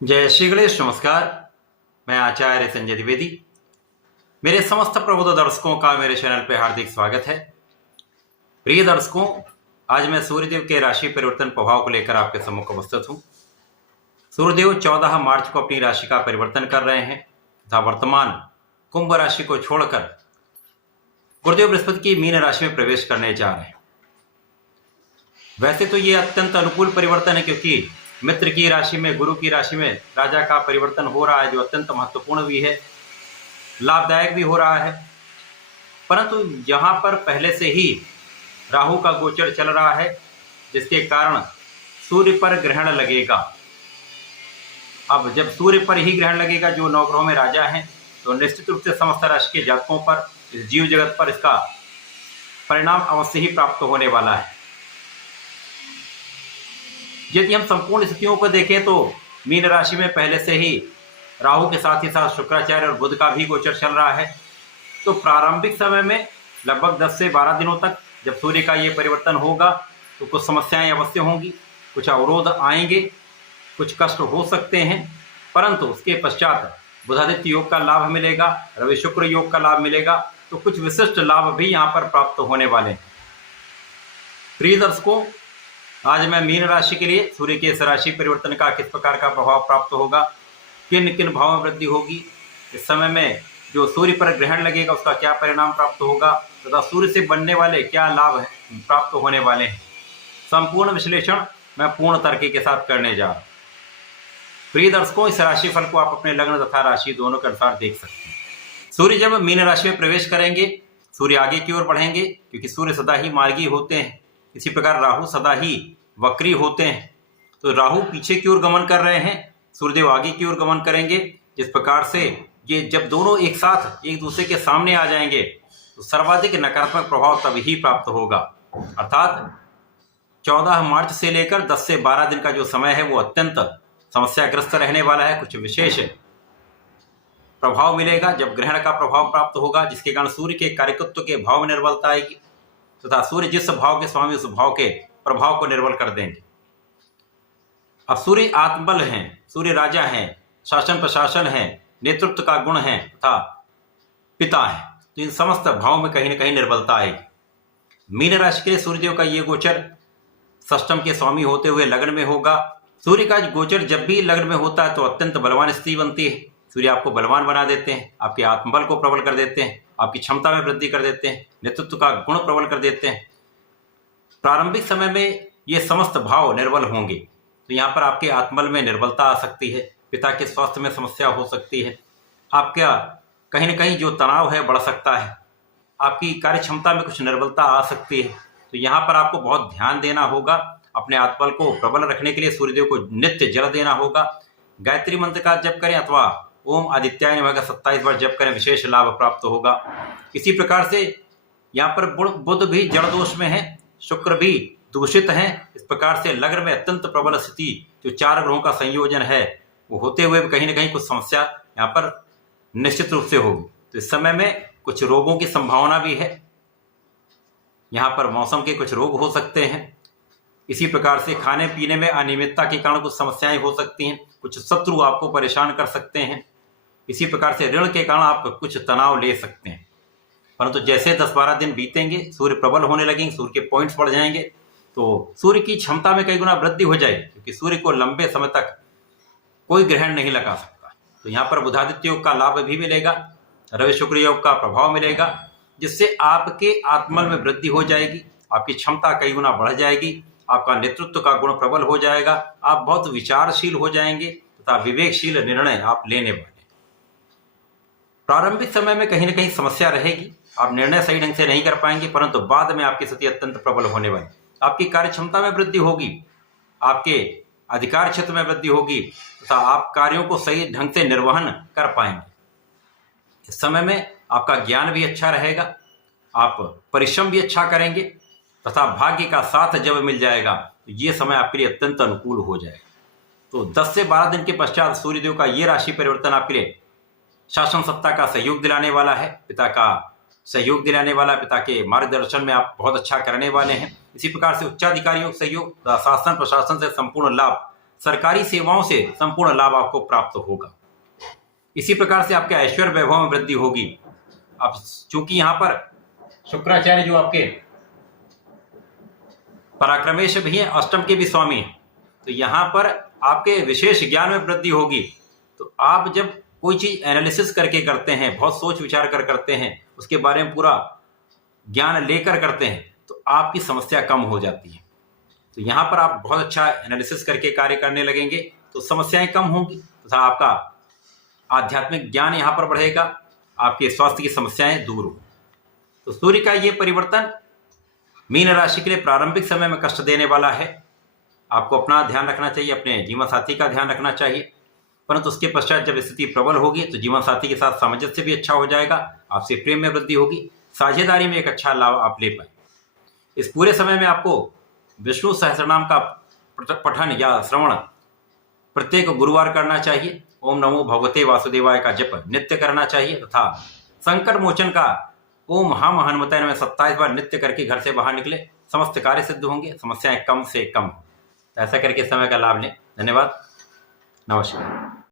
जय श्री गणेश। नमस्कार। मैं आचार्य संजय द्विवेदी। मेरे समस्त प्रबुद्ध दर्शकों का मेरे चैनल पे हार्दिक स्वागत है। प्रिय दर्शकों, आज मैं सूर्यदेव के राशि परिवर्तन प्रभाव को लेकर आपके सम्मुख उपस्थित हूँ। सूर्यदेव 14 मार्च को अपनी राशि का परिवर्तन कर रहे हैं तथा वर्तमान कुंभ राशि को छोड़कर गुरुदेव बृहस्पति की मीन राशि में प्रवेश करने जा रहे हैं। वैसे तो ये अत्यंत अनुकूल परिवर्तन है, क्योंकि मित्र की राशि में, गुरु की राशि में राजा का परिवर्तन हो रहा है, जो अत्यंत महत्वपूर्ण भी है, लाभदायक भी हो रहा है। परंतु यहाँ पर पहले से ही राहु का गोचर चल रहा है, जिसके कारण सूर्य पर ग्रहण लगेगा। अब जब सूर्य पर ही ग्रहण लगेगा, जो नवग्रहों में राजा हैं, तो निश्चित रूप से समस्त राशि के जातकों पर, इस जीव जगत पर इसका परिणाम अवश्य ही प्राप्त होने वाला है। यदि हम संपूर्ण स्थितियों को देखें तो मीन राशि में पहले से ही राहु के साथ ही साथ शुक्राचार्य और बुध का भी गोचर चल रहा है। तो प्रारंभिक समय में लगभग 10 से 12 दिनों तक जब सूर्य का ये परिवर्तन होगा तो कुछ समस्याएं अवश्य होंगी, कुछ अवरोध आएंगे, कुछ कष्ट हो सकते हैं। परंतु उसके पश्चात बुधादित्य योग का लाभ मिलेगा, रवि शुक्र योग का लाभ मिलेगा, तो कुछ विशिष्ट लाभ भी यहाँ पर प्राप्त होने वाले हैं। प्रिय दर्शकों, आज मैं मीन राशि के लिए सूर्य के इस राशि परिवर्तन का किस प्रकार का प्रभाव प्राप्त होगा, किन किन भावों में वृद्धि होगी, इस समय में जो सूर्य पर ग्रहण लगेगा उसका क्या परिणाम प्राप्त होगा, तथा सूर्य से बनने वाले क्या लाभ प्राप्त होने वाले हैं, संपूर्ण विश्लेषण मैं पूर्ण तर्क के साथ करने जा रहा हूँ। प्रिय दर्शकों, इस राशि फल को आप अपने लग्न तथा राशि दोनों के अनुसार देख सकते हैं। सूर्य जब मीन राशि में प्रवेश करेंगे, सूर्य आगे की ओर बढ़ेंगे, क्योंकि सूर्य सदा ही मार्गी होते हैं। इसी प्रकार राहु सदा ही वक्री होते हैं। तो राहु पीछे की ओर गमन कर रहे हैं, सूर्यदेव आगे की ओर गमन करेंगे। जिस प्रकार से ये जब दोनों एक साथ एक दूसरे के सामने आ जाएंगे तो सर्वाधिक नकारात्मक प्रभाव तभी ही प्राप्त होगा। अर्थात 14 मार्च से लेकर 10 से 12 दिन का जो समय है वो अत्यंत समस्याग्रस्त रहने वाला है। कुछ विशेष प्रभाव मिलेगा जब ग्रहण का प्रभाव प्राप्त होगा, जिसके कारण सूर्य के कार्यकत्व के भाव में निर्बलता आएगी तथा सूर्य जिस भाव के स्वामी उस भाव के प्रभाव को निर्बल कर देंगे। अब सूर्य आत्मबल हैं, सूर्य राजा हैं, शासन प्रशासन है, नेतृत्व का गुण है तथा पिता है। तो इन समस्त भाव में कहीं न कहीं निर्बलता आएगी। मीन राशि के सूर्यदेव का ये गोचर षष्टम के स्वामी होते हुए लग्न में होगा। सूर्य का गोचर जब भी लग्न में होता है तो अत्यंत बलवान स्थिति बनती है। सूर्य आपको बलवान बना देते हैं, आपके आत्मबल को प्रबल कर देते हैं, आपकी क्षमता में वृद्धि कर देते हैं, नेतृत्व का गुण प्रबल कर देते हैं। प्रारंभिक समय में ये समस्त भाव निर्बल होंगे, तो यहाँ पर आपके आत्मबल में निर्बलता आ सकती है, पिता के स्वास्थ्य में समस्या हो सकती है, आपका कहीं न कहीं जो तनाव है बढ़ सकता है, आपकी कार्य क्षमता में कुछ निर्बलता आ सकती है। तो यहाँ पर आपको बहुत ध्यान देना होगा। अपने आत्मबल को प्रबल रखने के लिए सूर्यदेव को नित्य जल देना होगा। गायत्री मंत्र का जप करें अथवा ओम आदित्याय नमः का 27 बार जप करें, विशेष लाभ प्राप्त होगा। इसी प्रकार से यहाँ पर बुध भी जड़ दोष में है, शुक्र भी दूषित हैं। इस प्रकार से लग्न में अत्यंत प्रबल स्थिति, जो 4 ग्रहों का संयोजन है, वो होते हुए भी कहीं न कहीं कुछ समस्या यहाँ पर निश्चित रूप से होगी। तो इस समय में कुछ रोगों की संभावना भी है। यहाँ पर मौसम के कुछ रोग हो सकते हैं। इसी प्रकार से खाने पीने में अनियमितता के कारण कुछ समस्याएं हो सकती हैं, कुछ शत्रु आपको परेशान कर सकते हैं। इसी प्रकार से ऋण के कारण आप कुछ तनाव ले सकते हैं। परंतु जैसे 10-12 दिन बीतेंगे, सूर्य प्रबल होने लगेंगे, सूर्य के पॉइंट्स बढ़ जाएंगे, तो सूर्य की क्षमता में कई गुना वृद्धि हो जाएगी, क्योंकि सूर्य को लंबे समय तक कोई ग्रहण नहीं लगा सकता। तो यहाँ पर बुधादित्य योग का लाभ भी मिलेगा, रवि शुक्र योग का प्रभाव मिलेगा, जिससे आपके आत्मबल में वृद्धि हो जाएगी, आपकी क्षमता कई गुना बढ़ जाएगी, आपका नेतृत्व का गुण प्रबल हो जाएगा, आप बहुत विचारशील हो जाएंगे तथा विवेकशील निर्णय आप लेने वाले। प्रारंभिक समय में कहीं न कहीं समस्या रहेगी, आप निर्णय सही ढंग से नहीं कर पाएंगे, परंतु बाद में आपकी स्थिति अत्यंत प्रबल होने वाली। आपकी कार्य क्षमता में वृद्धि होगी, आपके अधिकार क्षेत्र में वृद्धि होगी तथा आप कार्यों को सही ढंग से निर्वहन कर पाएंगे। इस समय में आपका ज्ञान भी अच्छा रहेगा, आप परिश्रम भी अच्छा करेंगे तथा भाग्य का साथ जब मिल जाएगा तो ये समय आपके लिए अत्यंत अनुकूल हो जाएगा। तो 10 से 12 दिन के पश्चात सूर्यदेव का ये राशि परिवर्तन आपके लिए शासन सत्ता का सहयोग दिलाने वाला है, पिता का सहयोग दिलाने वाला, पिता के मार्गदर्शन में आप बहुत अच्छा करने वाले हैं। इसी प्रकार से उच्चाधिकारियों का सहयोग, शासन प्रशासन से संपूर्ण लाभ सरकारी सेवाओं से संपूर्ण लाभ आपको प्राप्त होगा। इसी प्रकार से आपके ऐश्वर्य वैभव में वृद्धि होगी। अब चूंकि यहाँ पर शुक्राचार्य जो आपके पराक्रमेश भी हैं, अष्टम के भी स्वामी हैं, तो यहाँ पर आपके विशेष ज्ञान में वृद्धि होगी। तो आप जब कोई चीज एनालिसिस करके करते हैं, बहुत सोच विचार कर करते हैं, उसके बारे में पूरा ज्ञान लेकर करते हैं, तो आपकी समस्या कम हो जाती है। तो यहाँ पर आप बहुत अच्छा एनालिसिस करके कार्य करने लगेंगे तो समस्याएं कम होंगी तथा आपका आध्यात्मिक ज्ञान यहाँ पर बढ़ेगा, आपके स्वास्थ्य की समस्याएं दूर होंगी। तो सूर्य का ये परिवर्तन मीन राशि के लिए प्रारंभिक समय में कष्ट देने वाला है। आपको अपना ध्यान रखना चाहिए, अपने जीवन साथी का ध्यान रखना चाहिए, परंतु उसके पश्चात जब स्थिति प्रबल होगी तो जीवन साथी के साथ सामंजस्य भी अच्छा हो जाएगा, आपसे प्रेम में वृद्धि होगी, साझेदारी में एक अच्छा लाभ आप ले पाए। इस पूरे समय में आपको विष्णु सहस्रनाम का पठन या श्रवण प्रत्येक गुरुवार करना चाहिए। ओम नमो भगवते वासुदेवाय का जप नित्य करना चाहिए तथा संकट मोचन का ओम हम हनुमते में 27 बार नित्य करके घर से बाहर निकले, समस्त कार्य सिद्ध होंगे, समस्याएं कम से कम हो। तो ऐसा करके समय का लाभ लें। धन्यवाद। नमस्कार।